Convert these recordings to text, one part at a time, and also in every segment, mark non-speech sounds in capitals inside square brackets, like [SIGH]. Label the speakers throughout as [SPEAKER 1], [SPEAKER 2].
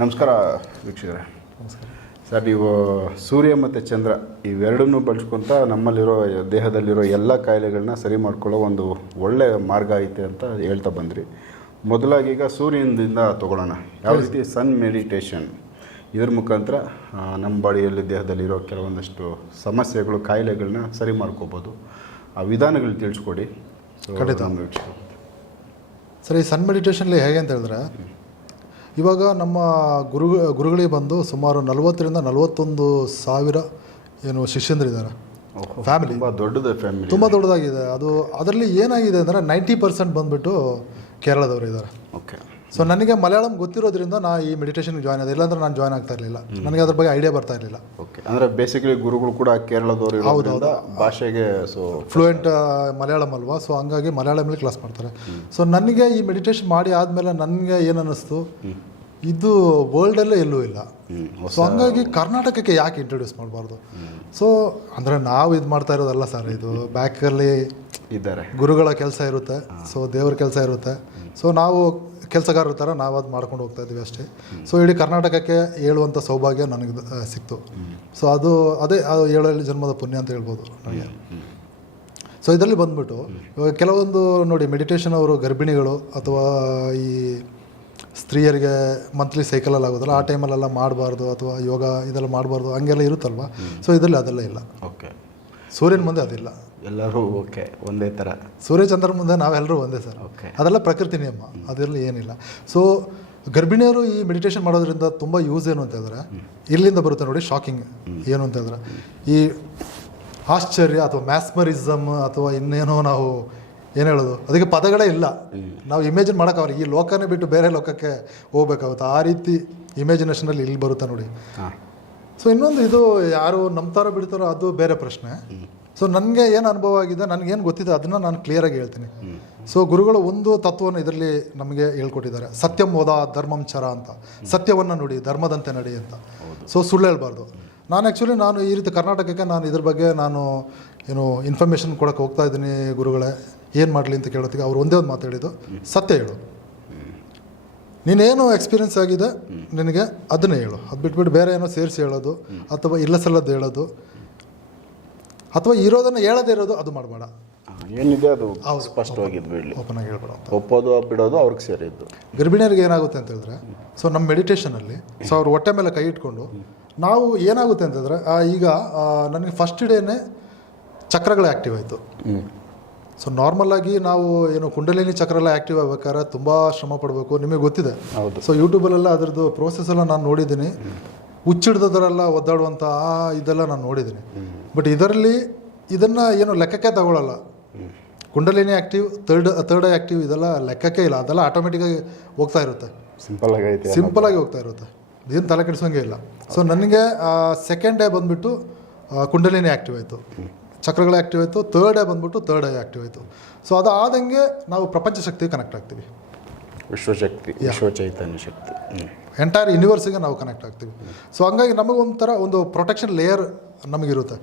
[SPEAKER 1] ನಮಸ್ಕಾರ ವೀಕ್ಷಕರೇ. ಸರ್ ನೀವು ಸೂರ್ಯ ಮತ್ತು ಚಂದ್ರ ಇವೆರಡನ್ನೂ ಬಳಸ್ಕೊಂತ ನಮ್ಮಲ್ಲಿರೋ ದೇಹದಲ್ಲಿರೋ ಎಲ್ಲ ಕಾಯಿಲೆಗಳನ್ನ ಸರಿ ಮಾಡ್ಕೊಳ್ಳೋ ಒಂದು ಒಳ್ಳೆಯ ಮಾರ್ಗ ಐತೆ ಅಂತ ಹೇಳ್ತಾ ಬಂದ್ರಿ. ಮೊದಲಾಗಿ ಈಗ ಸೂರ್ಯನಿಂದ ತೊಗೊಳ್ಳೋಣ. ಯಾವ ರೀತಿ ಸನ್ ಮೆಡಿಟೇಷನ್? ಇದ್ರ ಮುಖಾಂತರ ನಮ್ಮ ಬಾಡಿಯಲ್ಲಿ ದೇಹದಲ್ಲಿರೋ ಕೆಲವೊಂದಷ್ಟು ಸಮಸ್ಯೆಗಳು ಕಾಯಿಲೆಗಳನ್ನ ಸರಿ ಮಾಡ್ಕೋಬೋದು. ಆ ವಿಧಾನಗಳು ತಿಳಿಸ್ಕೊಡಿ.
[SPEAKER 2] ಖಂಡಿತ. ಸರ್ ಈ ಸನ್ ಮೆಡಿಟೇಷನ್ಲಿ ಹೇಗೆ ಅಂತ ಹೇಳಿದ್ರೆ ಇವಾಗ ನಮ್ಮ ಗುರು ಗುರುಗಳಿಗೆ ಬಂದು ಸುಮಾರು ನಲವತ್ತರಿಂದ ನಲವತ್ತೊಂದು ಸಾವಿರ ಏನು ಶಿಷ್ಯಂದ್ರಿದ್ದಾರೆ. ಫ್ಯಾಮಿಲಿ
[SPEAKER 1] ತುಂಬ ದೊಡ್ಡದು ಫ್ಯಾಮಿಲಿ
[SPEAKER 2] ತುಂಬ ದೊಡ್ಡದಾಗಿದೆ. ಅದು ಅದರಲ್ಲಿ ಏನಾಗಿದೆ ಅಂದರೆ ನೈಂಟಿ ಪರ್ಸೆಂಟ್ ಬಂದುಬಿಟ್ಟು ಕೇರಳದವರು ಇದ್ದಾರೆ
[SPEAKER 1] ಓಕೆ
[SPEAKER 2] ಸೊ ನನಗೆ ಮಲಯಾಳಂ ಗೊತ್ತಿರೋದ್ರಿಂದ ನಾ ಈ ಮೆಡಿಟೇಷನ್ಗೆ ಜಾಯ್ನ್ ಆದ. ಇಲ್ಲಾಂದ್ರೆ ನಾನು ಜಾಯ್ನ್ ಆಗ್ತಾ ಇರಲಿಲ್ಲ. ನನಗೆ ಅದ್ರ ಬಗ್ಗೆ ಐಡಿಯಾ ಬರ್ತಾ ಇರಲಿಲ್ಲ.
[SPEAKER 1] ಓಕೆ ಅಂದರೆ ಬೇಸಿಕಲಿ ಗುರುಗಳು ಕೂಡ ಕೇರಳದವರು ಇರೋದ್ರಿಂದ ಭಾಷೆಗೆ ಸೊ
[SPEAKER 2] ಫ್ಲೂಯೆಂಟ್ ಮಲಯಾಳಂ ಅಲ್ವಾ? ಸೊ ಹಂಗಾಗಿ ಮಲಯಾಳಮಲ್ಲಿ ಕ್ಲಾಸ್ ಮಾಡ್ತಾರೆ. ಸೊ ನನಗೆ ಈ ಮೆಡಿಟೇಷನ್ ಮಾಡಿ ಆದಮೇಲೆ ನನಗೆ ಏನು ಅನ್ನಿಸ್ತು ಇದು ವರ್ಲ್ಡಲ್ಲೇ ಎಲ್ಲೂ ಇಲ್ಲ. ಸೊ ಹಂಗಾಗಿ ಕರ್ನಾಟಕಕ್ಕೆ ಯಾಕೆ ಇಂಟ್ರೊಡ್ಯೂಸ್ ಮಾಡಬಾರ್ದು? ಸೊ ಅಂದರೆ ನಾವು ಇದು ಮಾಡ್ತಾ ಇರೋದಲ್ಲ ಸರ್ ಇದು. ಬ್ಯಾಕಲ್ಲಿ
[SPEAKER 1] ಇದ್ದಾರೆ.
[SPEAKER 2] ಗುರುಗಳ ಕೆಲಸ ಇರುತ್ತೆ. ಸೊ ದೇವ್ರ ಕೆಲಸ ಇರುತ್ತೆ. ಸೊ ನಾವು ಕೆಲಸಗಾರರ ಥರ ನಾವು ಅದು ಮಾಡ್ಕೊಂಡು ಹೋಗ್ತಾ ಇದ್ದೀವಿ ಅಷ್ಟೇ. ಸೊ ಇಡೀ ಕರ್ನಾಟಕಕ್ಕೆ ಹೇಳುವಂಥ ಸೌಭಾಗ್ಯ ನನಗೆ ಆ, ಸಿಕ್ತು. ಸೊ ಅದು ಅದೇ ಅದು ಏಳಲ್ಲಿ ಜನ್ಮದ ಪುಣ್ಯ ಅಂತ ಹೇಳ್ಬೋದು ನನಗೆ ಸೊ ಇದರಲ್ಲಿ ಬಂದ್ಬಿಟ್ಟು ಇವಾಗ ಕೆಲವೊಂದು ನೋಡಿ ಮೆಡಿಟೇಷನ್ ಅವರು ಗರ್ಭಿಣಿಗಳು ಅಥವಾ ಈ ಸ್ತ್ರೀಯರಿಗೆ ಮಂತ್ಲಿ ಸೈಕಲಲ್ಲಿ ಆಗೋದಲ್ಲ ಆ ಟೈಮಲ್ಲೆಲ್ಲ ಮಾಡಬಾರ್ದು ಅಥವಾ ಯೋಗ ಇದೆಲ್ಲ ಮಾಡಬಾರ್ದು ಹಂಗೆಲ್ಲ ಇರುತ್ತಲ್ವ? ಸೊ ಇದರಲ್ಲಿ ಅದೆಲ್ಲ ಇಲ್ಲ.
[SPEAKER 1] ಓಕೆ
[SPEAKER 2] ಸೂರ್ಯನ ಮುಂದೆ ಅದಿಲ್ಲ.
[SPEAKER 1] ಎಲ್ಲರೂ ಓಕೆ ಒಂದೇ ಥರ
[SPEAKER 2] ಸೂರ್ಯಚಂದ್ರ ಮುಂದೆ ನಾವೆಲ್ಲರೂ ಒಂದೇ ಸರ್.
[SPEAKER 1] ಓಕೆ.
[SPEAKER 2] ಅದೆಲ್ಲ ಪ್ರಕೃತಿ ನಿಯಮ ಅದರಲ್ಲಿ ಏನಿಲ್ಲ. ಸೊ ಗರ್ಭಿಣಿಯರು ಈ ಮೆಡಿಟೇಷನ್ ಮಾಡೋದ್ರಿಂದ ತುಂಬ ಯೂಸ್ ಏನು ಅಂತ ಹೇಳಿದ್ರೆ ಇಲ್ಲಿಂದ ಬರುತ್ತೆ ನೋಡಿ ಶಾಕಿಂಗ್ ಏನು ಅಂತ ಹೇಳಿದ್ರೆ. ಈ ಆಶ್ಚರ್ಯ ಅಥವಾ ಮ್ಯಾಸ್ಮರಿಸಮ್ ಅಥವಾ ಇನ್ನೇನೋ ನಾವು ಏನು ಹೇಳೋದು ಅದಕ್ಕೆ ಪದಗಳೇ ಇಲ್ಲ. ನಾವು ಇಮೇಜಿನ್ ಮಾಡೋಕ್ಕಾಗಲ್ಲ ಈ ಲೋಕನೇ ಬಿಟ್ಟು ಬೇರೆ ಲೋಕಕ್ಕೆ ಹೋಗ್ಬೇಕಾಗುತ್ತೆ. ಆ ರೀತಿ ಇಮೇಜಿನೇಷನಲ್ಲಿ ಇಲ್ಲಿ ಬರುತ್ತೆ ನೋಡಿ. ಸೊ ಇನ್ನೊಂದು ಇದು ಯಾರು ನಂಬ್ತಾರೋ ಬಿಡ್ತಾರೋ ಅದು ಬೇರೆ ಪ್ರಶ್ನೆ. ಸೊ ನನಗೆ ಏನು ಅನುಭವ ಆಗಿದೆ ನನಗೇನು ಗೊತ್ತಿದೆ, ಅದನ್ನು ನಾನು ಕ್ಲಿಯರಾಗಿ ಹೇಳ್ತೀನಿ. ಸೊ ಗುರುಗಳು ಒಂದು ತತ್ವವನ್ನು ಇದರಲ್ಲಿ ನಮಗೆ ಹೇಳ್ಕೊಟ್ಟಿದ್ದಾರೆ. ಸತ್ಯಂ ಓದ ಧರ್ಮಂ ಚರ ಅಂತ. ಸತ್ಯವನ್ನು ನುಡಿ, ಧರ್ಮದಂತೆ ನಡಿ ಅಂತ. ಸೊ ಸುಳ್ಳು ಹೇಳ್ಬಾರ್ದು. ನಾನು ಆ್ಯಕ್ಚುಲಿ ನಾನು ಈ ರೀತಿ ಕರ್ನಾಟಕಕ್ಕೆ ನಾನು ಇದ್ರ ಬಗ್ಗೆ ನಾನು ಏನು ಇನ್ಫಾರ್ಮೇಷನ್ ಕೊಡೋಕೆ ಹೋಗ್ತಾ ಇದ್ದೀನಿ ಗುರುಗಳೇ. ಏನು ಮಾಡಲಿ ಅಂತ ಕೇಳೋತ್ತಿಗೆ ಅವ್ರು ಒಂದೇ ಒಂದು ಮಾತಾಡಿದ್ದು ಸತ್ಯ ಹೇಳು. ನೀನೇನು ಎಕ್ಸ್ಪೀರಿಯೆನ್ಸ್ ಆಗಿದೆ, ನಿನಗೆ ಅದನ್ನೇ ಹೇಳು. ಅದು ಬಿಟ್ಬಿಟ್ಟು ಬೇರೆ ಏನೋ ಸೇರಿಸಿ ಹೇಳೋದು, ಅಥವಾ ಇಲ್ಲ ಸಲ್ಲದ್ದು ಹೇಳೋದು. ಅಥವಾ ಇರೋದನ್ನು ಹೇಳದೇ ಇರೋದು ಅದು ಮಾಡಬೇಡ.
[SPEAKER 1] ಏನಿದೆ ಅದು. ಸ್ಪಷ್ಟವಾಗಿದ್ದು ಬಿಡಲಿ.
[SPEAKER 2] ಓಪನ್ ಆಗಿ ಹೇಳ್ಬೇಡ
[SPEAKER 1] ಒಪ್ಪೋದು ಬಿಡೋದು ಅವ್ರಿಗೆ ಸೇರಿದ್ದು.
[SPEAKER 2] ಗರ್ಭಿಣಿಯರಿಗೆ ಏನಾಗುತ್ತೆ ಅಂತ ಹೇಳಿದ್ರೆ ಸೊ ನಮ್ಮ ಮೆಡಿಟೇಷನಲ್ಲಿ ಸೊ ಅವ್ರ ಹೊಟ್ಟೆ ಮೇಲೆ ಕೈ ಇಟ್ಕೊಂಡು ನಾವು ಏನಾಗುತ್ತೆ ಅಂತಂದರೆ ಈಗ ನನಗೆ ಫಸ್ಟ್ ಡೇನೇ ಚಕ್ರಗಳು ಆ್ಯಕ್ಟಿವ್ ಆಯಿತು. ಸೊ ನಾರ್ಮಲ್ ಆಗಿ ನಾವು ಏನು ಕುಂಡಲಿನಿ ಚಕ್ರ ಎಲ್ಲ ಆ್ಯಕ್ಟಿವ್ ಆಗಬೇಕಾದ್ರೆ ತುಂಬ ಶ್ರಮ ಪಡಬೇಕು ನಿಮಗೆ ಗೊತ್ತಿದೆ.
[SPEAKER 1] ಹೌದು.
[SPEAKER 2] ಸೊ ಯೂಟ್ಯೂಬಲ್ಲೆಲ್ಲ ಅದರದ್ದು ಪ್ರೋಸೆಸ್ ಎಲ್ಲ ನಾನು ನೋಡಿದ್ದೀನಿ. ಹುಚ್ಚಿಡ್ದದರೆಲ್ಲ ಒದ್ದಾಡುವಂಥ ಇದೆಲ್ಲ ನಾನು ನೋಡಿದ್ದೀನಿ. ಬಟ್ ಇದರಲ್ಲಿ ಇದನ್ನು ಏನು ಲೆಕ್ಕಕ್ಕೆ ತಗೊಳ್ಳಲ್ಲ kundalini active third third eye active ಇದೆಲ್ಲ ಲೆಕ್ಕಕ್ಕೆ ಇಲ್ಲ. ಅದೆಲ್ಲ ಆಟೋಮೆಟಿಕ್ಕಾಗಿ ಹೋಗ್ತಾ ಇರುತ್ತೆ.
[SPEAKER 1] ಸಿಂಪಲ್ ಆಗೈತೆ
[SPEAKER 2] ಸಿಂಪಲ್ ಆಗಿ ಹೋಗ್ತಾ ಇರುತ್ತೆ. ಏನು ತಲೆ ಕೆಡಿಸೋಂಗೆ ಇಲ್ಲ. ಸೊ ನನಗೆ ಸೆಕೆಂಡ್ ಡೇ ಬಂದುಬಿಟ್ಟು ಕುಂಡಲಿನಿ ಆ್ಯಕ್ಟಿವ್ ಆಯಿತು. ಚಕ್ರಗಳು ಆ್ಯಕ್ಟಿವ್ ಆಯಿತು. ತರ್ಡ್ ಡೇ ಬಂದ್ಬಿಟ್ಟು ತರ್ಡ್ ಐ ಆ್ಯಕ್ಟಿವ್ ಆಯಿತು. ಸೊ ಅದು ಆದಂಗೆ ನಾವು ಪ್ರಪಂಚ ಶಕ್ತಿಗೆ ಕನೆಕ್ಟ್ ಆಗ್ತೀವಿ.
[SPEAKER 1] ವಿಶ್ವಶಕ್ತಿ ವಿಶ್ವ ಚೈತನ್ಯ ಶಕ್ತಿ.
[SPEAKER 2] ಎಂಟೈರ್ ಯೂನಿವರ್ಸಿಗೆ ನಾವು ಕನೆಕ್ಟ್ ಆಗ್ತೀವಿ. ಸೊ ಹಂಗಾಗಿ ನಮಗೊಂಥರ ಒಂದು ಪ್ರೊಟೆಕ್ಷನ್ ಲೇಯರ್ ನಮಗಿರುತ್ತೆ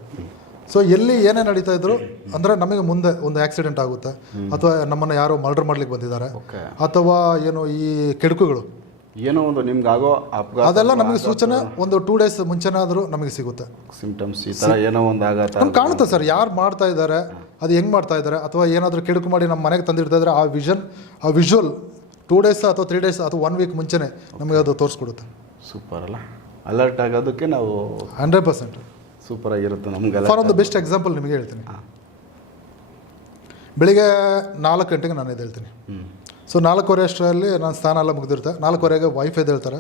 [SPEAKER 2] ಸೊ ಎಲ್ಲಿ ಏನೇ ನಡೀತಾ ಇದ್ರು ಅಂದರೆ ನಮಗೆ ಮುಂದೆ ಒಂದು ಆಕ್ಸಿಡೆಂಟ್ ಆಗುತ್ತೆ. ಅಥವಾ ನಮ್ಮನ್ನು ಯಾರೋ ಮರ್ಡರ್ ಮಾಡ್ಲಿಕ್ಕೆ ಬಂದಿದ್ದಾರೆ. ಅಥವಾ ಏನು ಈ ಕೆಡುಕುಗಳು.
[SPEAKER 1] ಏನೋ ಒಂದು ನಿಮ್ಗೆ ಆಗೋ
[SPEAKER 2] ಅದೆಲ್ಲ ನಮಗೆ ಸೂಚನೆ ಒಂದು ಟೂ ಡೇಸ್ ಮುಂಚೆನಾದರೂ ನಮಗೆ ಸಿಗುತ್ತೆ.
[SPEAKER 1] ಸಿಂಪ್ಟಮ್ಸ್ ಈ ಥರ ಏನೋ ಒಂದು ಆಘಾತ
[SPEAKER 2] ನಮ್ಗೆ ಕಾಣುತ್ತೆ ಸರ್ ಯಾರು ಮಾಡ್ತಾ ಇದ್ದಾರೆ ಅದು ಹೆಂಗೆ ಮಾಡ್ತಾ ಇದ್ದಾರೆ ಅಥವಾ ಏನಾದರೂ ಕೆಡುಕು ಮಾಡಿ ನಮ್ಮ ಮನೆಗೆ ತಂದಿರ್ತಾ ಇದ್ದಾರೆ ಆ ವಿಷನ್ ಆ ವಿಜುವಲ್ ಟೂ ಡೇಸ್ ಅಥವಾ ತ್ರೀ ಡೇಸ್ ಅಥವಾ ಒನ್ ವೀಕ್ ಮುಂಚೆನೇ ನಮಗೆ ಅದು ತೋರಿಸ್ಕೊಡುತ್ತೆ.
[SPEAKER 1] ಸೂಪರ್ ಅಲ್ಲ? ಅಲರ್ಟ್ ಆಗೋದಕ್ಕೆ ನಾವು
[SPEAKER 2] ಹಂಡ್ರೆಡ್ ಪರ್ಸೆಂಟ್
[SPEAKER 1] ಸೂಪರ್ ಆಗಿರುತ್ತೆ ನಮ್ಗೆ
[SPEAKER 2] ಫಾರ್ ಒಂದು ಬೆಸ್ಟ್ ಎಕ್ಸಾಂಪಲ್ ನಿಮಗೆ ಹೇಳ್ತೀನಿ. ಬೆಳಿಗ್ಗೆ ನಾಲ್ಕು ಗಂಟೆಗೆ ನಾನು
[SPEAKER 1] ಹೇಳ್ತೀನಿ
[SPEAKER 2] ಸೊ ನಾಲ್ಕೂವರೆ ಅಷ್ಟರಲ್ಲಿ ನಾನು ಸ್ನಾನ ಎಲ್ಲ ಮುಗ್ದಿರುತ್ತೆ. ನಾಲ್ಕೂವರೆಗೆ ವೈಫ್ ಎದ್ದೇಳ್ತಾರೆ.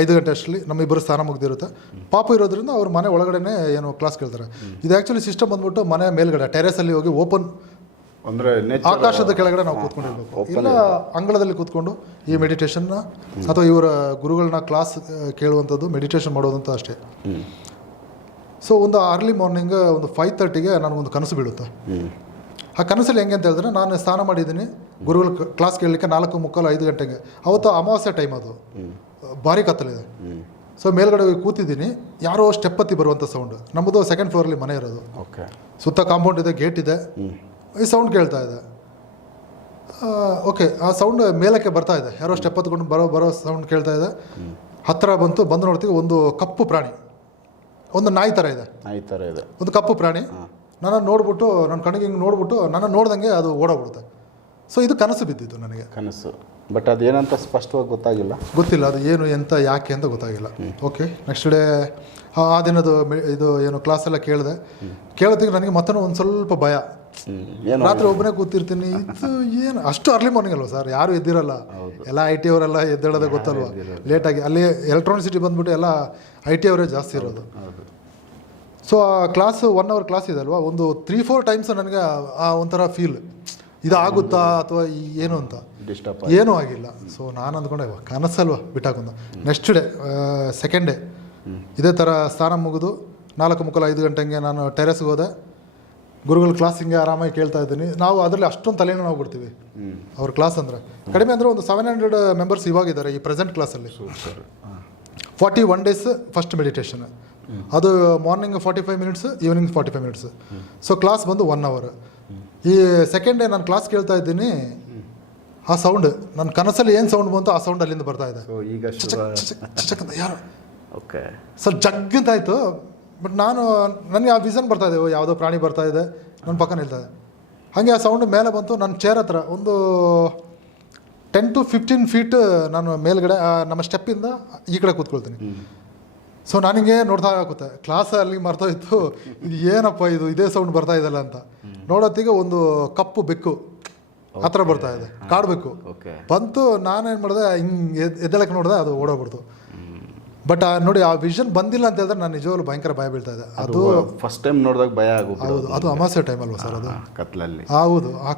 [SPEAKER 2] ಐದು ಗಂಟೆ ಅಷ್ಟರಲ್ಲಿ ನಮ್ಮಿಬ್ಬರು ಸ್ನಾನ ಮುಗ್ದಿರುತ್ತೆ. ಪಾಪು ಇರೋದ್ರಿಂದ ಅವ್ರ ಮನೆ ಒಳಗಡೆ ಏನು ಕ್ಲಾಸ್ ಕೇಳ್ತಾರೆ. ಇದು ಆ್ಯಕ್ಚುಲಿ ಸಿಸ್ಟಮ್ ಬಂದ್ಬಿಟ್ಟು ಮನೆ ಮೇಲ್ಗಡೆ ಟೆರೆಸಲ್ಲಿ ಹೋಗಿ ಓಪನ್
[SPEAKER 1] ಅಂದರೆ
[SPEAKER 2] ಆಕಾಶದ ಕೆಳಗಡೆ ನಾವು ಕೂತ್ಕೊಂಡಿರ್ಬೇಕು. ಇಲ್ಲ ಅಂಗಳದಲ್ಲಿ ಕೂತ್ಕೊಂಡು ಈ ಮೆಡಿಟೇಷನ್ನ ಅಥವಾ ಇವರ ಗುರುಗಳನ್ನ ಕ್ಲಾಸ್ ಕೇಳುವಂಥದ್ದು ಮೆಡಿಟೇಷನ್ ಮಾಡೋದಂತ ಅಷ್ಟೇ. ಸೊ ಒಂದು ಅರ್ಲಿ ಮಾರ್ನಿಂಗ್ ಒಂದು ಫೈವ್ ತರ್ಟಿಗೆ ನನಗೊಂದು ಕನಸು ಬೀಳುತ್ತೆ. ಆ ಕನಸಲ್ಲಿ ಹೆಂಗೆ ಅಂತ ಹೇಳಿದ್ರೆ ನಾನು ಸ್ನಾನ ಮಾಡಿದ್ದೀನಿ ಗುರುಗಳ ಕ್ಲಾಸ್ ಕೇಳಲಿಕ್ಕೆ ನಾಲ್ಕು ಮುಕ್ಕಾಲು ಐದು ಗಂಟೆಗೆ. ಅವತ್ತು ಅಮಾವಾಸ್ಯೆ ಟೈಮ್ ಅದು. ಭಾರಿ ಕತ್ತಲಿದೆ. ಸೊ ಮೇಲ್ಗಡೆ ಹೋಗಿ ಕೂತಿದ್ದೀನಿ ಯಾರೋ ಸ್ಟೆಪ್ ಹತ್ತಿ ಬರುವಂಥ ಸೌಂಡ್ ನಮ್ಮದು ಸೆಕೆಂಡ್ ಫ್ಲೋರಲ್ಲಿ ಮನೆ ಇರೋದು.
[SPEAKER 1] ಓಕೆ
[SPEAKER 2] ಸುತ್ತ ಕಾಂಪೌಂಡ್ ಇದೆ ಗೇಟ್ ಇದೆ. ಈ ಸೌಂಡ್ ಕೇಳ್ತಾ ಇದೆ. ಓಕೆ ಆ ಸೌಂಡ್ ಮೇಲಕ್ಕೆ ಬರ್ತಾ ಇದೆ. ಯಾರೋ ಸ್ಟೆಪ್ ಹತ್ಕೊಂಡು ಬರೋ ಬರೋ ಸೌಂಡ್ ಕೇಳ್ತಾ ಇದೆ. ಹತ್ತಿರ ಬಂತು ಬಂದು ನೋಡ್ತೀವಿ ಒಂದು ಕಪ್ಪು ಪ್ರಾಣಿ. ಒಂದು ನಾಯಿ ಥರ ಇದೆ.
[SPEAKER 1] ನಾಯಿ ಥರ ಇದೆ.
[SPEAKER 2] ಒಂದು ಕಪ್ಪು ಪ್ರಾಣಿ. ನನ್ನ ನೋಡ್ಬಿಟ್ಟು ನನ್ನ ಕಣ್ಣಿಗೆ ಹಿಂಗೆ ನೋಡ್ಬಿಟ್ಟು ನನ್ನ ನೋಡ್ದಂಗೆ ಅದು ಓಡೋಗ್ಬಿಡುತ್ತೆ. ಸೊ ಇದು ಕನಸು ಬಿದ್ದಿತ್ತು ನನಗೆ.
[SPEAKER 1] ಕನಸು. ಬಟ್ ಅದು ಏನಂತ ಸ್ಪಷ್ಟವಾಗಿ ಗೊತ್ತಾಗಿಲ್ಲ.
[SPEAKER 2] ಗೊತ್ತಿಲ್ಲ ಅದು ಏನು ಎಂತ ಯಾಕೆ ಅಂತ ಗೊತ್ತಾಗಿಲ್ಲ. ಓಕೆ ನೆಕ್ಸ್ಟ್ ಡೇ ಆ ದಿನದ ಮೆ- ಇದು ಏನು ಕ್ಲಾಸೆಲ್ಲ ಕೇಳಿದೆ. ಕೇಳೋದಕ್ಕೆ ನನಗೆ ಮತ್ತೂ ಒಂದು ಸ್ವಲ್ಪ ಭಯ. ರಾತ್ರಿ ಒಬ್ಬನೇ ಕೂತಿರ್ತೀನಿ. ಇದು ಏನು ಅಷ್ಟು ಅರ್ಲಿ ಮಾರ್ನಿಂಗ್ ಅಲ್ವಾ ಸರ್? ಯಾರು ಎದ್ದಿರಲ್ಲ. ಎಲ್ಲ ಐ ಟಿ ಅವರೆಲ್ಲ ಎದ್ದೇಳೋದೇ ಗೊತ್ತಲ್ವಾ? ಲೇಟಾಗಿ ಅಲ್ಲಿ ಎಲೆಕ್ಟ್ರಾನಿಸಿಟಿ ಬಂದ್ಬಿಟ್ಟು ಎಲ್ಲ ಐ ಟಿ ಅವರೇ ಜಾಸ್ತಿ ಇರೋದು. ಸೊ ಆ ಕ್ಲಾಸ್ ಒನ್ ಅವರ್ ಕ್ಲಾಸ್ ಇದೆ ಅಲ್ವಾ? ಒಂದು ತ್ರೀ ಫೋರ್ ಟೈಮ್ಸ್ ನನಗೆ ಆ ಒಂಥರ ಫೀಲ್ ಇದು ಆಗುತ್ತಾ ಅಥವಾ ಏನು ಅಂತ? ಏನು ಆಗಿಲ್ಲ. ಸೊ ನಾನು ಅಂದ್ಕೊಂಡೆ "ವಾ, ಕನಸಲ್ವಾ ಬಿಟ್ಟಾಕೊಂಡ ನೆಕ್ಸ್ಟ್ ಡೇ ಸೆಕೆಂಡ್ ಡೇ ಇದೇ ಥರ ಸ್ನಾನ ಮುಗಿದು ನಾಲ್ಕು ಮುಕ್ಕಲು ಐದು ಗಂಟೆಗೆ ನಾನು ಟೆರೆಸ್ಗೆ ಹೋದೆ. ಗುರುಗಳ ಕ್ಲಾಸ್ ಹಿಂಗೆ ಆರಾಮಾಗಿ ಕೇಳ್ತಾ ಇದ್ದೀನಿ. ನಾವು ಅದರಲ್ಲಿ ಅಷ್ಟೊಂದು ತಲೆನೋ ನಾವು ಬಿಡ್ತೀವಿ ಅವ್ರ ಕ್ಲಾಸ್ ಅಂದರೆ. ಕಡಿಮೆ ಅಂದರೆ ಒಂದು ಸೆವೆನ್ ಹಂಡ್ರೆಡ್ ಮೆಂಬರ್ಸ್ ಇವಾಗಿದ್ದಾರೆ ಈ ಪ್ರೆಸೆಂಟ್ ಕ್ಲಾಸಲ್ಲಿ forty one days first meditation ಅದು morning forty five minutes evening forty five minutes so class ಬಂದು ಒನ್ ಅವರ್ ಈ ಸೆಕೆಂಡ್ ಡೇ ನಾನು ಕ್ಲಾಸ್ ಕೇಳ್ತಾ ಇದ್ದೀನಿ ಆ ಸೌಂಡ್ ನನ್ನ ಕನಸಲ್ಲಿ ಏನು ಸೌಂಡ್ ಬಂತು ಆ ಸೌಂಡ್ ಅಲ್ಲಿಂದ ಬರ್ತಾ ಇದೆ. ಯಾರು?
[SPEAKER 1] ಓಕೆ
[SPEAKER 2] ಸರ್ ಜಗ್ಗಂತಾಯಿತು ಬಟ್ ನಾನು ನನಗೆ ಆ ವಿಷನ್ ಬರ್ತಾ ಇದೆ ಯಾವುದೋ ಪ್ರಾಣಿ ಬರ್ತಾ ಇದೆ ನನ್ನ ಪಕ್ಕ ನಿಲ್ತಾ ಇದೆ. ಹಾಗೆ ಆ ಸೌಂಡ್ ಮೇಲೆ ಬಂತು ನನ್ನ ಚೇರ್ ಹತ್ರ ಒಂದು ಟೆನ್ ಟು ಫಿಫ್ಟೀನ್ ಫೀಟ್ ನಾನು ಮೇಲ್ಗಡೆ ನಮ್ಮ ಸ್ಟೆಪ್ಪಿಂದ ಈ ಕಡೆ ಕೂತ್ಕೊಳ್ತೀನಿ. ಸೊ ನನಗೆ ನೋಡ್ತಾ ಆಗುತ್ತೆ ಕ್ಲಾಸ್ ಅಲ್ಲಿ ಮರ್ತೋಯ್ತು ಇದು ಏನಪ್ಪ ಇದು ಇದೇ ಸೌಂಡ್ ಬರ್ತಾ ಇದೆಲ್ಲ ಅಂತ. ನೋಡೋತ್ತಿಗೆ ಒಂದು ಕಪ್ಪು ಬೆಕ್ಕು ಹತ್ರ ಬರ್ತಾ ಇದೆ
[SPEAKER 1] ಕಾಡಬೇಕು
[SPEAKER 2] ಬಂತು ನಾನೇನು ಮಾಡಿದೆ ಹಿಂಗೆ ಎದ್ದಳಕ್ಕೆ ನೋಡಿದೆ ಅದು ಓಡೋಗ್ಬಿಡ್ತು. ಬಟ್ ನೋಡಿ ಆ ವಿಷನ್ ಬಂದಿಲ್ಲ ಅಂತ ಹೇಳಿದ್ರೆ ನಾನು ನಿಜವಾಗ್ಲೂ ಭಯಂಕರ ಭಯ ಬೀಳ್ತಾ ಇದೆ. ಅದು
[SPEAKER 1] ಫಸ್ಟ್ ಟೈಮ್ ನೋಡಿದಾಗ ಭಯ ಆಗುತ್ತೆ
[SPEAKER 2] ಹೌದು ಅದು ಅಮಾಸ್ಯ ಟೈಮ್ ಅಲ್ವಾ ಸರ್ ಅದು?
[SPEAKER 1] ಕತ್ಲಲ್ಲಿ.
[SPEAKER 2] ಹೌದು ಆ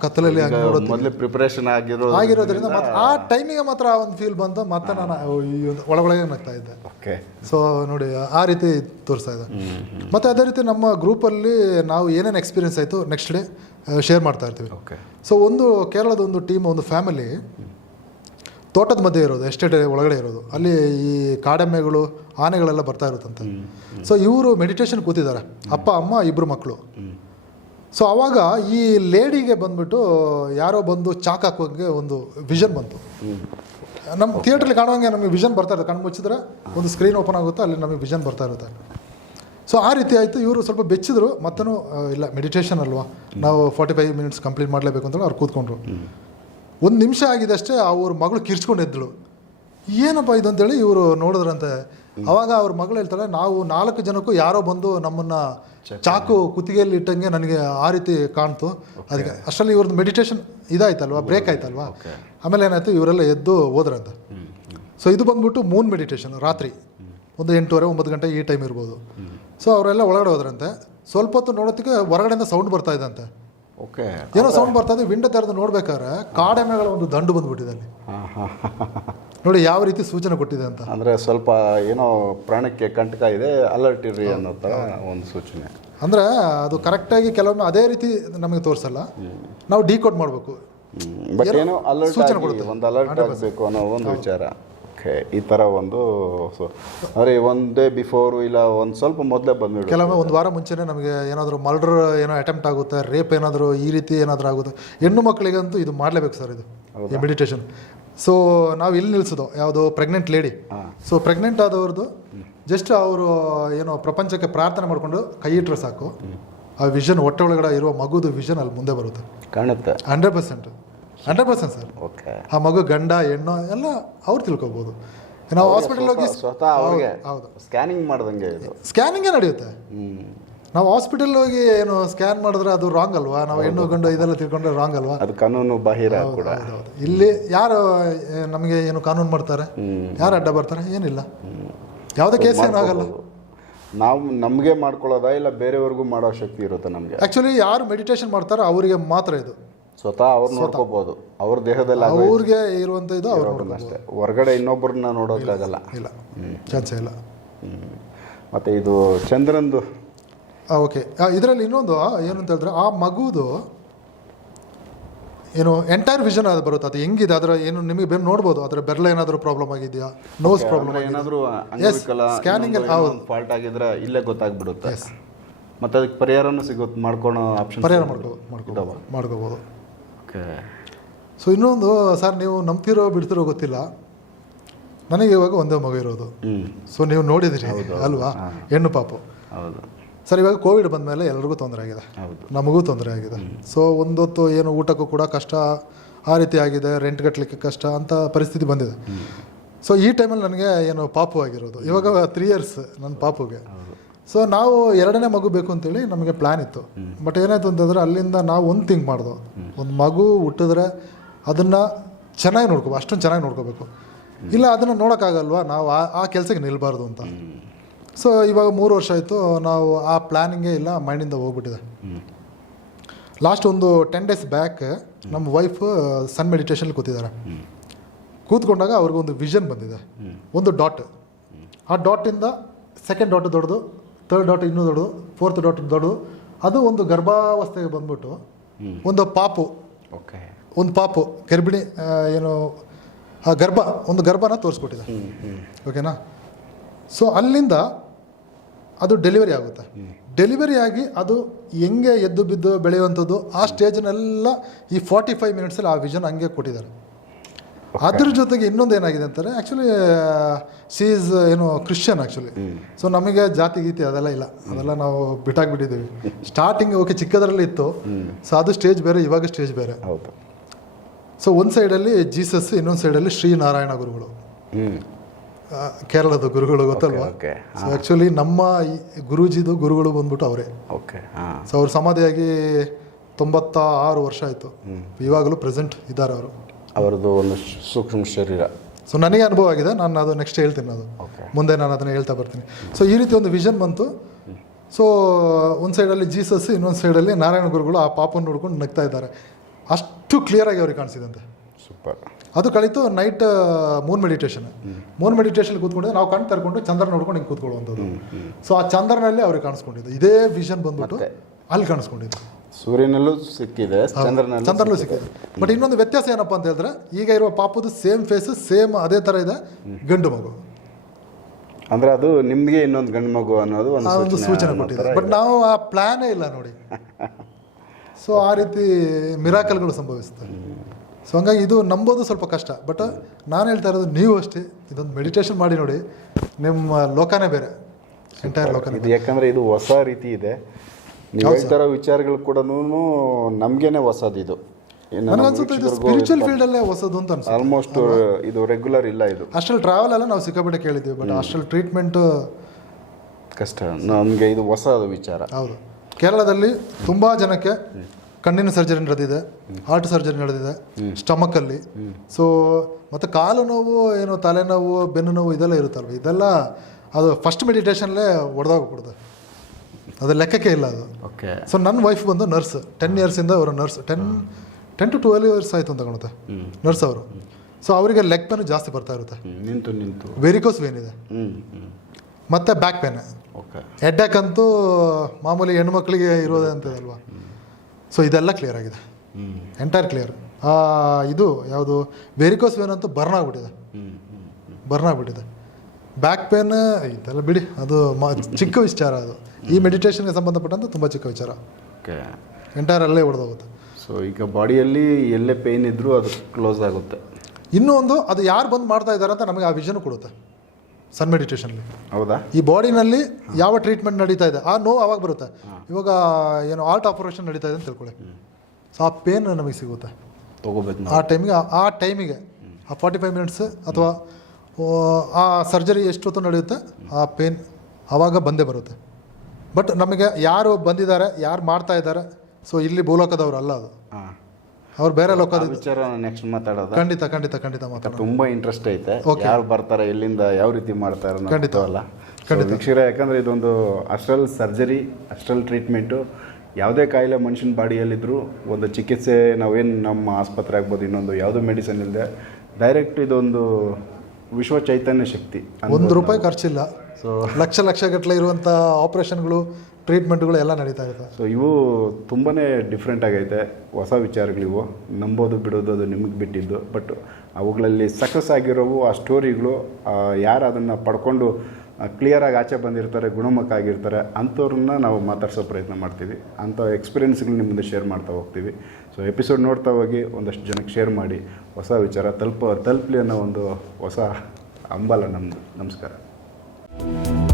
[SPEAKER 2] ನೋಡೋದು
[SPEAKER 1] ಮೊದಲೇ ಪ್ರಿಪರೇಷನ್ ಆಗಿರೋ
[SPEAKER 2] ಆಗಿರೋದ್ರಿಂದ ಮತ್ತೆ ಆ ಟೈಮಿಗೆ ಮಾತ್ರ ಆ ಒಂದು ಫೀಲ್ ಬಂತು ಮತ್ತೆ ನಾನು ಒಳಗೊಳಗೆ ನಗ್ತಾ ಇದ್ದೆ.
[SPEAKER 1] ಓಕೆ
[SPEAKER 2] ಸೊ ನೋಡಿ ಆ ರೀತಿ ತೋರಿಸ್ತಾ ಇದೆ ಮತ್ತೆ ಅದೇ ರೀತಿ ನಮ್ಮ ಗ್ರೂಪಲ್ಲಿ ನಾವು ಏನೇನು ಎಕ್ಸ್ಪೀರಿಯನ್ಸ್ ಆಯಿತು ನೆಕ್ಸ್ಟ್ ಡೇ ಶೇರ್ ಮಾಡ್ತಾ ಇರ್ತೀವಿ.
[SPEAKER 1] ಓಕೆ
[SPEAKER 2] ಸೊ ಒಂದು ಕೇರಳದ ಒಂದು ಟೀಮ್ ಒಂದು ಫ್ಯಾಮಿಲಿ ತೋಟದ ಮಧ್ಯೆ ಇರೋದು ಎಸ್ಟೇಟ್ ಒಳಗಡೆ ಇರೋದು. ಅಲ್ಲಿ ಈ ಕಾಡೆಮ್ಮೆಗಳು ಆನೆಗಳೆಲ್ಲ ಬರ್ತಾ ಇರುತ್ತಂತೆ. ಸೊ ಇವರು ಮೆಡಿಟೇಷನ್ ಕೂತಿದ್ದಾರೆ. ಅಪ್ಪ ಅಮ್ಮ ಇಬ್ಬರು ಮಕ್ಕಳು ಸೊ ಆವಾಗ ಈ ಲೇಡಿಗೆ ಬಂದ್ಬಿಟ್ಟು ಯಾರೋ ಬಂದು ಚಾಕ್ ಹಾಕೋಂಗೆ ಒಂದು ವಿಷನ್ ಬಂತು. ನಮ್ಮ ಥಿಯೇಟ್ರಲ್ಲಿ ಕಾಣುವಂಗೆ ನಮಗೆ ವಿಷನ್ ಬರ್ತಾ ಇರುತ್ತೆ. ಕಣ್ಣು ಮುಚ್ಚಿದ್ರೆ ಒಂದು ಸ್ಕ್ರೀನ್ ಓಪನ್ ಆಗುತ್ತೆ ಅಲ್ಲಿ ನಮಗೆ ವಿಷನ್ ಬರ್ತಾ ಇರುತ್ತೆ. ಸೊ ಆ ರೀತಿ ಆಯಿತು. ಇವರು ಸ್ವಲ್ಪ ಬೆಚ್ಚಿದ್ರು. ಮತ್ತೂ ಇಲ್ಲ ಮೆಡಿಟೇಷನ್ ಅಲ್ವಾ? ನಾವು ಫಾರ್ಟಿ ಫೈವ್ ಮಿನಿಟ್ಸ್ ಕಂಪ್ಲೀಟ್ ಮಾಡಲೇಬೇಕು ಅಂತೇಳಿ ಅವ್ರು ಕೂತ್ಕೊಂಡ್ರು. ಒಂದು ನಿಮಿಷ ಆಗಿದೆ ಅಷ್ಟೇ ಅವ್ರ ಮಗಳು ಕಿರ್ಚ್ಕೊಂಡು ಎದ್ದಳು ಏನಪ್ಪ ಇದು ಅಂತೇಳಿ ಇವರು ನೋಡಿದ್ರಂತೆ. ಅವಾಗ ಅವ್ರ ಮಗಳು ಹೇಳ್ತಾಳೆ ನಾವು ನಾಲ್ಕು ಜನಕ್ಕೂ ಯಾರೋ ಬಂದು ನಮ್ಮನ್ನ ಚಾಕು ಕುತ್ತಿಗೆಯಲ್ಲಿ ಇಟ್ಟಂಗೆ ನನಗೆ ಆ ರೀತಿ ಕಾಣ್ತು. ಅದಕ್ಕೆ ಅಷ್ಟರಲ್ಲಿ ಇವ್ರದ್ದು ಮೆಡಿಟೇಷನ್ ಇದಾಯ್ತಲ್ವಾ ಬ್ರೇಕ್ ಆಯ್ತಲ್ವಾ? ಆಮೇಲೆ ಏನಾಯ್ತು ಇವರೆಲ್ಲ ಎದ್ದು ಹೋದ್ರಂತೆ. ಸೊ ಇದು ಬಂದ್ಬಿಟ್ಟು ಮೂನ್ ಮೆಡಿಟೇಷನ್ ರಾತ್ರಿ. ಒಂದು ಎಂಟೂವರೆ ಒಂಬತ್ತು ಗಂಟೆ ಈ ಟೈಮ್ ಇರ್ಬೋದು. ಸೊ ಅವರೆಲ್ಲ ಒಳಗಡೆ ಹೋದ್ರಂತೆ. ಸ್ವಲ್ಪ ಹೊತ್ತು ನೋಡೋದಕ್ಕೆ ಹೊರಗಡೆಯಿಂದ ಸೌಂಡ್ ಬರ್ತಾ ಇದ್ದಂತೆ.
[SPEAKER 1] ಓಕೆ.
[SPEAKER 2] ಏನೋ ಸೌಂಡ್ ಬರ್ತಾ ಇದೆ ವಿಂಡೋ ತೆರೆದು ನೋಡ್ಬೇಕಾದ್ರೆ ಕಾಡೆಮ್ಮೆಗಳ ಒಂದು ದಂಡು ಬಂದ್ಬಿಟ್ಟಿದೆ ಅಲ್ಲಿ. ನೋಡಿ ಯಾವ ರೀತಿ ಸೂಚನೆ ಕೊಟ್ಟಿದೆ ಅಂತ.
[SPEAKER 1] ಅಂದ್ರೆ ಸ್ವಲ್ಪ ಏನೋ ಪ್ರಾಣಕ್ಕೆ ಕಂಟಕ ಇದೆ ಅಲರ್ಟ್ ಇರ್ರಿ ಅನ್ನೋ ಥರ ಒಂದು ಸೂಚನೆ.
[SPEAKER 2] ಅಂದ್ರೆ ಅದು ಕರೆಕ್ಟಾಗಿ ಕೆಲವೊಮ್ಮೆ ಅದೇ ರೀತಿ ನಮಗೆ ತೋರಿಸಲ್ಲ. ನಾವು ಡಿಕೋಡ್ ಮಾಡಬೇಕು.
[SPEAKER 1] ಬಟ್ ಏನೋ ಅಲರ್ಟ್
[SPEAKER 2] ಸೂಚನೆ ಕೊಡುತ್ತೆ.
[SPEAKER 1] ಒಂದು ಅಲರ್ಟ್ ಆಗಬೇಕು ಅನ್ನೋ ಒಂದು ವಿಚಾರ. ಓಕೆ ಈ ಥರ ಒಂದು ಸೊ ಅಂದರೆ ಒನ್ ಡೇ ಬಿಫೋರ್ ಇಲ್ಲ ಒಂದು ಸ್ವಲ್ಪ ಮೊದಲೇ ಬಂದ್ಬಿಡು.
[SPEAKER 2] ಕೆಲವೊಮ್ಮೆ ಒಂದು ವಾರ ಮುಂಚೆನೇ ನಮಗೆ ಏನಾದರೂ ಮರ್ಡರ್ ಏನೋ ಅಟೆಂಪ್ಟ್ ಆಗುತ್ತೆ ರೇಪ್ ಏನಾದರೂ ಈ ರೀತಿ ಏನಾದರೂ ಆಗುತ್ತೆ. ಹೆಣ್ಣು ಮಕ್ಕಳಿಗಂತೂ ಇದು ಮಾಡಲೇಬೇಕು ಸರ್ ಇದು ಈ ಮೆಡಿಟೇಷನ್ ಸೊ ನಾವು ಇಲ್ಲಿ ನಿಲ್ಲಿಸೋದು ಯಾವುದು ಪ್ರೆಗ್ನೆಂಟ್ ಲೇಡಿ ಸೊ ಪ್ರೆಗ್ನೆಂಟ್ ಆದವ್ರದ್ದು ಜಸ್ಟ್ ಅವರು ಏನೋ ಪ್ರಪಂಚಕ್ಕೆ ಪ್ರಾರ್ಥನೆ ಮಾಡಿಕೊಂಡು ಕೈ ಇಟ್ಟರೆ ಸಾಕು. ಆ ವಿಷನ್ ಹೊಟ್ಟೆ ಒಳಗಡೆ ಇರುವ ಮಗುದು ವಿಷನ್ ಅಲ್ಲಿ ಮುಂದೆ ಬರುತ್ತೆ.
[SPEAKER 1] ಕಾಣುತ್ತೆ.
[SPEAKER 2] Hundred percent hundred percent sir
[SPEAKER 1] okay
[SPEAKER 2] ಆ ಮಗು ಗಂಡ ಹೆಣ್ಣು ಎಲ್ಲ ಅವ್ರು ತಿಳ್ಕೊಬೋದು. ನಾವು ಹಾಸ್ಪಿಟಲ್ ಹೋಗಿ
[SPEAKER 1] ಸ್ವತಃ ಅವ್ರಿಗೆ
[SPEAKER 2] ಹೌದು
[SPEAKER 1] ಸ್ಕ್ಯಾನಿಂಗ್ ಮಾಡ್ದಂಗೆ ಇದು.
[SPEAKER 2] ಸ್ಕ್ಯಾನಿಂಗೇ ನಡೆಯುತ್ತೆ. ನಾವು ಹಾಸ್ಪಿಟಲ್ ಹೋಗಿ ಏನು ಸ್ಕ್ಯಾನ್ ಮಾಡಿದ್ರೆ ಅದು ರಾಂಗ್ ಅಲ್ವಾ? ನಾವು ಹೆಣ್ಣು ಗಂಡು ಇದೆಲ್ಲ ತಿಳ್ಕೊಂಡ್ರೆ ರಾಂಗ್ ಅಲ್ವಾ?
[SPEAKER 1] ಅದು ಕಾನೂನು ಬಾಹಿರ ಕೂಡ.
[SPEAKER 2] ಹೌದು. ಇಲ್ಲಿ ಯಾರು ಏ, ನಮಗೆ ಏನು ಕಾನೂನು ಮಾಡ್ತಾರೆ? ಯಾರು ಅಡ್ಡ ಬರ್ತಾರೆ? ಏನಿಲ್ಲ. ಯಾವುದೇ ಕೇಸ್ ಏನಾಗಲ್ಲ ಆಗಲ್ಲ.
[SPEAKER 1] ನಾವು ನಮಗೆ ಮಾಡ್ಕೊಳ್ಳೋದಾ ಇಲ್ಲ ಬೇರೆಯವ್ರಿಗೂ ಮಾಡೋ ಶಕ್ತಿ ಇರುತ್ತೆ ನಮಗೆ?
[SPEAKER 2] ಆ್ಯಕ್ಚುಲಿ ಯಾರು ಮೆಡಿಟೇಷನ್ ಮಾಡ್ತಾರೋ ಅವರಿಗೆ ಮಾತ್ರ ಇದು.
[SPEAKER 1] ಸ್ವತಃ ಅವ್ರು ನೋಡ್ಕೋಬಹುದು ಅವ್ರ ದೇಹದಲ್ಲಿ
[SPEAKER 2] ಅವ್ರಿಗೆ ಇರುವಂತ ಇದು ಅವ್ರು
[SPEAKER 1] ಅಷ್ಟೇ ಹೊರಗಡೆ ಇನ್ನೊಬ್ಬರನ್ನ ನೋಡೋಕ್ಕಾಗಲ್ಲ.
[SPEAKER 2] ಇಲ್ಲ. ಚಾನ್ಸ್ ಇಲ್ಲ.
[SPEAKER 1] ಮತ್ತೆ ಇದು ಚಂದ್ರಂದು.
[SPEAKER 2] ಓಕೆ. ಇದರಲ್ಲಿ ಇನ್ನೊಂದು ಏನು ಅಂತ ಹೇಳಿದ್ರೆ ಆ ಮಗುದು ಏನು ಎಂಟೈರ್ ವಿಷನ್ ಅದು ಬರುತ್ತೆ. ಅದು ಹೆಂಗಿದೆ? ಅದರ ಏನು ನಿಮಗೆ ಬೇರೆ ನೋಡ್ಬೋದು? ಅದರ ಬೆರಳ ಏನಾದರೂ ಪ್ರಾಬ್ಲಮ್ ಆಗಿದೆಯಾ? ನೋಸ್ ಪ್ರಾಬ್ಲಮ್
[SPEAKER 1] ಏನಾದರೂ
[SPEAKER 2] ಎಸ್ ಸ್ಕ್ಯಾನಿಂಗ್.
[SPEAKER 1] ಫಾಲ್ಟ್ ಆಗಿದ್ರೆ ಇಲ್ಲೇ ಗೊತ್ತಾಗ್ಬಿಡುತ್ತೆ. ಮತ್ತೆ ಅದಕ್ಕೆ ಪರಿಹಾರನೂ ಸಿಗುತ್ತೆ ಮಾಡ್ಕೊಳೋ ಆಪ್ಷನ್
[SPEAKER 2] ಪರಿಹಾರ ಮಾಡ್ಕೋ ಮಾಡ್ಕೋಬೋದು. ಮಾಡ್ಕೋಬೋದು.
[SPEAKER 1] ಓಕೆ.
[SPEAKER 2] ಸೊ ಇನ್ನೊಂದು ಸರ್ ನೀವು ನಂಬ್ತಿರೋ ಬಿಡ್ತಿರೋ ಗೊತ್ತಿಲ್ಲ. ನನಗೆ ಇವಾಗ ಒಂದೇ ಮಗು ಇರೋದು. ಸೊ ನೀವು ನೋಡಿದಿರಿ ಅಲ್ವಾ? ಹೆಣ್ಣು ಪಾಪು.
[SPEAKER 1] ಹೌದು.
[SPEAKER 2] ಸರ್ ಇವಾಗ ಕೋವಿಡ್ ಬಂದಮೇಲೆ ಎಲ್ರಿಗೂ ತೊಂದರೆ ಆಗಿದೆ. ನಮಗೂ ತೊಂದರೆ ಆಗಿದೆ. ಸೊ ಒಂದೊತ್ತು ಏನು ಊಟಕ್ಕೂ ಕೂಡ ಕಷ್ಟ ಆ ರೀತಿ ಆಗಿದೆ ರೆಂಟ್ ಕಟ್ಟಲಿಕ್ಕೆ ಕಷ್ಟ ಅಂತ ಪರಿಸ್ಥಿತಿ ಬಂದಿದೆ. ಸೊ ಈ ಟೈಮಲ್ಲಿ ನನಗೆ ಏನು ಪಾಪು ಆಗಿರೋದು. ಇವಾಗ ತ್ರೀ ಇಯರ್ಸ್ ನನ್ನ ಪಾಪುಗೆ. ಸೊ ನಾವು ಎರಡನೇ ಮಗು ಬೇಕು ಅಂತೇಳಿ ನಮಗೆ ಪ್ಲ್ಯಾನ್ ಇತ್ತು. ಬಟ್ ಏನಾಯ್ತು ಅಂತಂದರೆ ಅಲ್ಲಿಂದ ನಾವು ಒಂದು ಥಿಂಕ್ ಮಾಡ್ದು. ಒಂದು ಮಗು ಹುಟ್ಟಿದ್ರೆ ಅದನ್ನು ಚೆನ್ನಾಗಿ ನೋಡ್ಕೋ ಅಷ್ಟೊಂದು ಚೆನ್ನಾಗಿ ನೋಡ್ಕೋಬೇಕು. ಇಲ್ಲ ಅದನ್ನು ನೋಡೋಕ್ಕಾಗಲ್ವಾ? ನಾವು ಆ ಆ ಕೆಲಸಕ್ಕೆ ನಿಲ್ಬಾರ್ದು ಅಂತ. ಸೊ ಇವಾಗ ಮೂರು ವರ್ಷ ಆಯಿತು ನಾವು ಆ ಪ್ಲ್ಯಾನಿಂಗೇ ಇಲ್ಲ ಮೈಂಡಿಂದ ಹೋಗ್ಬಿಟ್ಟಿದೆ. ಲಾಸ್ಟ್ ಒಂದು ಟೆನ್ ಡೇಸ್ ಬ್ಯಾಕ್ ನಮ್ಮ ವೈಫ್ ಸನ್ ಮೆಡಿಟೇಷನ್ ಕೂತಿದ್ದಾರೆ. ಕೂತ್ಕೊಂಡಾಗ ಅವ್ರಿಗೊಂದು ವಿಷನ್ ಬಂದಿದೆ. ಒಂದು ಡಾಟ್ ಆ ಡಾಟಿಂದ ಸೆಕೆಂಡ್ ಡಾಟ್ ದೊಡ್ಡದು ಥರ್ಡ್ ಡಾಟ್ ಇನ್ನೂ ದೊಡ್ಡದು ಫೋರ್ತ್ ಡಾಟ್ ದೊಡ್ಡದು. ಅದು ಒಂದು ಗರ್ಭಾವಸ್ಥೆಗೆ ಬಂದ್ಬಿಟ್ಟು ಒಂದು ಪಾಪು.
[SPEAKER 1] ಓಕೆ.
[SPEAKER 2] ಒಂದು ಪಾಪು ಗರ್ಭಿಣಿ ಏನು ಆ ಗರ್ಭ ಒಂದು ಗರ್ಭನ ತೋರಿಸ್ಬಿಟ್ಟಿದೆ ಓಕೆನಾ? ಸೊ ಅಲ್ಲಿಂದ ಅದು ಡೆಲಿವರಿ ಆಗುತ್ತೆ. ಡೆಲಿವರಿ ಆಗಿ ಅದು ಹೆಂಗೆ ಎದ್ದು ಬಿದ್ದು ಬೆಳೆಯುವಂಥದ್ದು ಆ ಸ್ಟೇಜ್ನೆಲ್ಲ ಈ ಫಾರ್ಟಿ ಫೈವ್ ಮಿನಿಟ್ಸಲ್ಲಿ ಆ ವಿಷನ್ ಹಂಗೆ ಕೊಟ್ಟಿದ್ದಾರೆ. ಅದ್ರ ಜೊತೆಗೆ ಇನ್ನೊಂದು ಏನಾಗಿದೆ ಅಂತಾರೆ ಆ್ಯಕ್ಚುಲಿ ಸೀಸ್ ಏನು ಕ್ರಿಶ್ಚಿಯನ್ ಆ್ಯಕ್ಚುಲಿ ಸೊ ನಮಗೆ ಜಾತಿ ಗೀತಿ ಅದೆಲ್ಲ ಇಲ್ಲ. ಅದೆಲ್ಲ ನಾವು ಬಿಟ್ಟಾಕ್ಬಿಟ್ಟಿದ್ದೀವಿ ಸ್ಟಾರ್ಟಿಂಗ್ ಓಕೆ ಚಿಕ್ಕದರಲ್ಲಿ ಇತ್ತು. ಸೊ ಅದು ಸ್ಟೇಜ್ ಬೇರೆ ಇವಾಗ ಸ್ಟೇಜ್ ಬೇರೆ.
[SPEAKER 1] ಹೌದು.
[SPEAKER 2] ಸೊ ಒಂದು ಸೈಡಲ್ಲಿ ಜೀಸಸ್ ಇನ್ನೊಂದು ಸೈಡಲ್ಲಿ ಶ್ರೀನಾರಾಯಣ ಗುರುಗಳು. ಕೇರಳದ ಗುರುಗಳು ಗೊತ್ತಲ್ವಾ? ಸೊ ಆ್ಯಕ್ಚುಲಿ ನಮ್ಮ ಗುರೂಜಿದು ಗುರುಗಳು ಬಂದ್ಬಿಟ್ಟು ಅವರೇ.
[SPEAKER 1] ಓಕೆ
[SPEAKER 2] ಸೊ ಅವ್ರ ಸಮಾಧಿಯಾಗಿ ತೊಂಬತ್ತ ಆರು ವರ್ಷ ಆಯಿತು. ಇವಾಗಲೂ ಪ್ರೆಸೆಂಟ್ ಇದ್ದಾರೆ ಅವರು.
[SPEAKER 1] ಅವರದ್ದು ಒಂದು ಸೂಕ್ಷ್ಮ ಶರೀರ.
[SPEAKER 2] ಸೊ ನನಗೆ ಅನುಭವ ಆಗಿದೆ. ನಾನು ಅದು ನೆಕ್ಸ್ಟ್ ಹೇಳ್ತೀನಿ ಅದು. ಮುಂದೆ ನಾನು ಅದನ್ನು ಹೇಳ್ತಾ ಬರ್ತೀನಿ. ಸೊ ಈ ರೀತಿ ಒಂದು ವಿಷನ್ ಬಂತು. ಸೊ ಒಂದು ಸೈಡಲ್ಲಿ ಜೀಸಸ್ ಇನ್ನೊಂದು ಸೈಡಲ್ಲಿ ನಾರಾಯಣ ಗುರುಗಳು ಆ ಪಾಪನ್ನು ನೋಡ್ಕೊಂಡು ನಗ್ತಾ ಇದ್ದಾರೆ. ಅಷ್ಟು ಕ್ಲಿಯರಾಗಿ ಅವ್ರಿಗೆ ಕಾಣಿಸಿದಂತೆ.
[SPEAKER 1] ಸೂಪರ್
[SPEAKER 2] ಅದು ಕಳಿತು night moon meditation moon meditation ಕೂತ್ಕೊಂಡಿದ್ದೆ ನಾವು ಕಣ್ಣು ತರ್ಕೊಂಡು ಚಂದ್ರ ನೋಡ್ಕೊಂಡು ಹಿಂಗೆ ಕೂತ್ಕೊಳ್ಳುವಂಥದ್ದು. ಸೊ ಆ ಚಂದ್ರನಲ್ಲಿ ಅವ್ರಿಗೆ ಕಾಣಿಸ್ಕೊಂಡಿದ್ದು. ಇದೇ ವಿಷನ್ ಬಂದ್ಬಿಟ್ಟು ಅಲ್ಲಿ ಕಾಣಿಸ್ಕೊಂಡಿದ್ದು.
[SPEAKER 1] ಸೂರ್ಯನಲ್ಲೂ ಸಿಕ್ಕಿದೆ ಚಂದ್ರನಲ್ಲೂ
[SPEAKER 2] ಚಂದ್ರಲ್ಲೂ ಸಿಕ್ಕಿದೆ. ಬಟ್ ಇನ್ನೊಂದು ವ್ಯತ್ಯಾಸ ಏನಪ್ಪ ಅಂತ ಹೇಳಿದ್ರೆ ಈಗ ಇರುವ ಪಾಪದು ಸೇಮ್ ಫೇಸ್ ಸೇಮ್ ಅದೇ ಥರ ಇದೆ ಗಂಡು ಮಗು.
[SPEAKER 1] ಅಂದ್ರೆ ಅದು ನಿಮಗೆ ಇನ್ನೊಂದು ಗಂಡು ಮಗು ಅನ್ನೋದು
[SPEAKER 2] ಆ
[SPEAKER 1] ಒಂದು
[SPEAKER 2] ಒಂದು
[SPEAKER 1] ಸೂಚನೆ
[SPEAKER 2] ಸೂಚನೆ ಕೊಟ್ಟಿದೆ. ಬಟ್ ನಾವು ಆ ಪ್ಲ್ಯಾನೇ ಇಲ್ಲ ನೋಡಿ. [LAUGHS] ಸೊ ಆ ರೀತಿ ಮಿರಾಕಲ್ಗಳು ಸಂಭವಿಸ್ತವೆ ಸೊ ಹಂಗಾಗಿ ಇದು ನಂಬೋದು ಸ್ವಲ್ಪ ಕಷ್ಟ. ಬಟ್ ನಾನು ಹೇಳ್ತಾ ಇರೋದು ನೀವು ಅಷ್ಟೇ. ಇದೊಂದು ಮೆಡಿಟೇಷನ್ ಮಾಡಿ ನೋಡಿ. ನಿಮ್ಮ ಲೋಕನೇ ಬೇರೆ. ಎಂಟೈರ್ ಲೋಕ
[SPEAKER 1] ಇದು ಯಾಕಂದ್ರೆ ಇದು ಹೊಸ ರೀತಿ ಇದೆ. ನೀವು ವಿಚಾರಗಳು ಕೂಡ ನಮ್ಗೇನೆ ಹೊಸದು ಇದು.
[SPEAKER 2] ಫೀಲ್ಡ್ ಸ್ಪಿರಿಚುವಲ್ ಫೀಲ್ಡಲ್ಲೇ ಹೊಸದು ಅಂತ ಅನ್ಸುತ್ತೆ.
[SPEAKER 1] ಆಲ್ಮೋಸ್ಟ್ ಇದು ರೆಗ್ಯುಲರ್ ಇಲ್ಲ ಇದು.
[SPEAKER 2] ಅಷ್ಟರಲ್ಲಿ ಟ್ರಾವೆಲ್ ಎಲ್ಲ ನಾವು ಸಿಕ್ಕಾಪಟ್ಟೆ ಕೇಳಿದ್ದೀವಿ ಬಟ್ ಅಷ್ಟರಲ್ಲಿ ಟ್ರೀಟ್ಮೆಂಟ್
[SPEAKER 1] ಕಷ್ಟ. ನಮಗೆ ಇದು ಹೊಸ ವಿಚಾರ.
[SPEAKER 2] ಹೌದು. ಕೇರಳದಲ್ಲಿ ತುಂಬಾ ಜನಕ್ಕೆ ಕಣ್ಣಿನ ಸರ್ಜರಿ ನಡೆದಿದೆ ಹಾರ್ಟ್ ಸರ್ಜರಿ ನಡೆದಿದೆ ಸ್ಟಮಕಲ್ಲಿ ಸೊ ಮತ್ತೆ ಕಾಲು ನೋವು ಏನು ತಲೆನೋವು ಬೆನ್ನು ನೋವು ಇದೆಲ್ಲ ಇರುತ್ತಲ್ವ? ಇದೆಲ್ಲ ಅದು ಫಸ್ಟ್ ಮೆಡಿಟೇಷನ್ಲೇ ಒಡೆದೋಗ್ಬಿಡ್ದೆ ಅದು ಲೆಕ್ಕಕ್ಕೆ ಇಲ್ಲ ಅದು.
[SPEAKER 1] ಓಕೆ
[SPEAKER 2] ಸೊ ನನ್ನ ವೈಫ್ ಬಂದು ನರ್ಸ್ ಟೆನ್ ಇಯರ್ಸಿಂದ ಅವರು nurse ten ten to twelve years ಆಯಿತು ಅಂತ ಕಾಣುತ್ತೆ ನರ್ಸ್ ಅವರು. ಸೊ ಅವರಿಗೆ ಲೆಗ್ ಪೇನ್ ಜಾಸ್ತಿ ಬರ್ತಾ ಇರುತ್ತೆ.
[SPEAKER 1] ನಿಂತು ನಿಂತು.
[SPEAKER 2] ವೆರಿಕೋಸ್ ವೇನ್ ಇದೆ. ಮತ್ತೆ ಬ್ಯಾಕ್ ಪೇನ್
[SPEAKER 1] ಓಕೆ
[SPEAKER 2] ಹೆಡ್ಡೇಕ್ ಅಂತೂ ಮಾಮೂಲಿ ಹೆಣ್ಮಕ್ಳಿಗೆ ಇರೋದೇ ಅಂತದಲ್ವಾ ಸೊ ಇದೆಲ್ಲ ಕ್ಲಿಯರ್ ಆಗಿದೆ. ಎಂಟೈರ್ ಕ್ಲಿಯರ್ ಇದು ಯಾವುದು? ವೆರಿಕೋಸ್ ವೇನ್ ಅಂತೂ ಬರ್ನ್ ಆಗಿಬಿಟ್ಟಿದೆ. ಬರ್ನ್ ಆಗಿಬಿಟ್ಟಿದೆ. ಬ್ಯಾಕ್ ಪೇನ್ ಇದೆಲ್ಲ ಬಿಡಿ. ಅದು ಮ ಚಿಕ್ಕ ವಿಚಾರ ಅದು. ಈ ಮೆಡಿಟೇಷನ್ಗೆ ಸಂಬಂಧಪಟ್ಟಂತೆ ತುಂಬ ಚಿಕ್ಕ ವಿಚಾರ.
[SPEAKER 1] ಓಕೆ.
[SPEAKER 2] ಎಂಟೈರ್ ಅಲ್ಲೇ ಹೊಡೆದೋಗುತ್ತೆ
[SPEAKER 1] ಸೊ ಈಗ ಬಾಡಿಯಲ್ಲಿ ಎಲ್ಲೇ ಪೇಯ್ನ್ ಇದ್ದರೂ ಅದು ಕ್ಲೋಸ್ ಆಗುತ್ತೆ.
[SPEAKER 2] ಇನ್ನೂ ಒಂದು ಅದು ಯಾರು ಬಂದು ಮಾಡ್ತಾ ಇದ್ದಾರೆ ಅಂತ ನಮಗೆ ಆ ವಿಷನ್ ಕೊಡುತ್ತೆ ಸನ್ ಮೆಡಿಟೇಷನ್ಲಿ
[SPEAKER 1] ಹೌದಾ?
[SPEAKER 2] ಈ ಬಾಡಿನಲ್ಲಿ ಯಾವ ಟ್ರೀಟ್ಮೆಂಟ್ ನಡೀತಾ ಇದೆ ಆ ನೋವು ಅವಾಗ ಬರುತ್ತೆ. ಇವಾಗ ಏನು ಆರ್ಟ್ ಆಪರೇಷನ್ ನಡೀತಾ ಇದೆ ಅಂತ ತಿಳ್ಕೊಳ್ಳಿ. ಸೊ ಆ ಪೇನ್ ನಮಗೆ ಸಿಗುತ್ತೆ.
[SPEAKER 1] ತಗೋಬೇಕು
[SPEAKER 2] ಆ ಟೈಮಿಗೆ ಆ ಟೈಮಿಗೆ ಆ ಫಾರ್ಟಿ ಫೈವ್ ಮಿನಿಟ್ಸ್ ಅಥವಾ ಆ, ಆ ಸರ್ಜರಿ ಎಷ್ಟೊತ್ತು ನಡೆಯುತ್ತೆ ಆ ಪೇನ್ ಆವಾಗ ಬಂದೇ ಬರುತ್ತೆ. ಬಟ್ ನಮಗೆ ಯಾರು ಬಂದಿದ್ದಾರೆ ಯಾರು ಮಾಡ್ತಾ ಇದ್ದಾರೆ ಸೊ ಇಲ್ಲಿ ಭೂಲೋಕದವ್ರು ಅಲ್ಲ ಅದು.
[SPEAKER 1] ಹಾಂ.
[SPEAKER 2] ಅವ್ರು ಬೇರೆ ಲೋಕದ
[SPEAKER 1] ವಿಚಾರ ನೆಕ್ಸ್ಟ್ ಮಾತಾಡೋದು?
[SPEAKER 2] ಖಂಡಿತ ಖಂಡಿತ ಖಂಡಿತ ಮಾತಾಡೋಣ.
[SPEAKER 1] ತುಂಬಾ ಇಂಟ್ರೆಸ್ಟ್ ಐತೆ. ಯಾರು ಬರ್ತಾರೆ ಎಲ್ಲಿಂದ ಯಾವ ರೀತಿ ಮಾಡ್ತಾರೆ ಖಂಡಿತವಲ್ಲ
[SPEAKER 2] ಖಂಡಿತ.
[SPEAKER 1] ಅಲ್ಲ ವೀಕ್ಷರ ಯಾಕಂದ್ರೆ ಇದೊಂದು ಅಸ್ಟ್ರಲ್ ಸರ್ಜರಿ ಅಸ್ಟ್ರಲ್ ಟ್ರೀಟ್ಮೆಂಟು ಯಾವುದೇ ಕಾಯಿಲೆ ಮನುಷ್ಯನ ಬಾಡಿಯಲ್ಲಿದ್ರು ಒಂದು ಚಿಕಿತ್ಸೆ ನಾವೇನು ನಮ್ಮ ಆಸ್ಪತ್ರೆ ಆಗ್ಬೋದು ಇನ್ನೊಂದು ಯಾವುದೋ ಮೆಡಿಸಿನ್ ಇಲ್ಲದೆ ಡೈರೆಕ್ಟ್ ಇದೊಂದು ವಿಶ್ವ ಚೈತನ್ಯ ಶಕ್ತಿ
[SPEAKER 2] ಒಂದು ರೂಪಾಯಿ ಖರ್ಚಿಲ್ಲ.
[SPEAKER 1] ಸೊ
[SPEAKER 2] ಲಕ್ಷ ಲಕ್ಷ ಗಟ್ಟಲೆ ಇರುವಂಥ ಆಪ್ರೇಷನ್ಗಳು ಟ್ರೀಟ್ಮೆಂಟ್ಗಳು ಎಲ್ಲ ನಡೀತಾ ಇರುತ್ತೆ
[SPEAKER 1] ಸೊ ಇವು ತುಂಬಾ ಡಿಫ್ರೆಂಟ್ ಆಗೈತೆ. ಹೊಸ ವಿಚಾರಗಳಿವು ನಂಬೋದು ಬಿಡೋದು ಅದು ನಿಮಗೆ ಬಿಟ್ಟಿದ್ದು. ಬಟ್ ಅವುಗಳಲ್ಲಿ ಸಕ್ಸಸ್ ಆಗಿರೋವು ಆ ಸ್ಟೋರಿಗಳು ಯಾರು ಅದನ್ನು ಪಡ್ಕೊಂಡು ಕ್ಲಿಯರಾಗಿ ಆಚೆ ಬಂದಿರ್ತಾರೆ ಗುಣಮುಖ ಆಗಿರ್ತಾರೆ ಅಂಥವ್ರನ್ನ ನಾವು ಮಾತಾಡ್ಸೋ ಪ್ರಯತ್ನ ಮಾಡ್ತೀವಿ. ಅಂಥ ಎಕ್ಸ್ಪೀರಿಯೆನ್ಸ್ಗಳು ನಿಮ್ಮ ಮುಂದೆ ಶೇರ್ ಮಾಡ್ತಾ ಹೋಗ್ತೀವಿ. ಸೊ ಎಪಿಸೋಡ್ ನೋಡ್ತಾ ಹೋಗಿ ಒಂದಷ್ಟು ಜನಕ್ಕೆ ಶೇರ್ ಮಾಡಿ ಹೊಸ ವಿಚಾರ ತಲುಪ ತಲುಪಲಿ ಅನ್ನೋ ಒಂದು ಹೊಸ ಹಂಬಲ ನಮ್ಮದು ನಮಸ್ಕಾರ. Thank you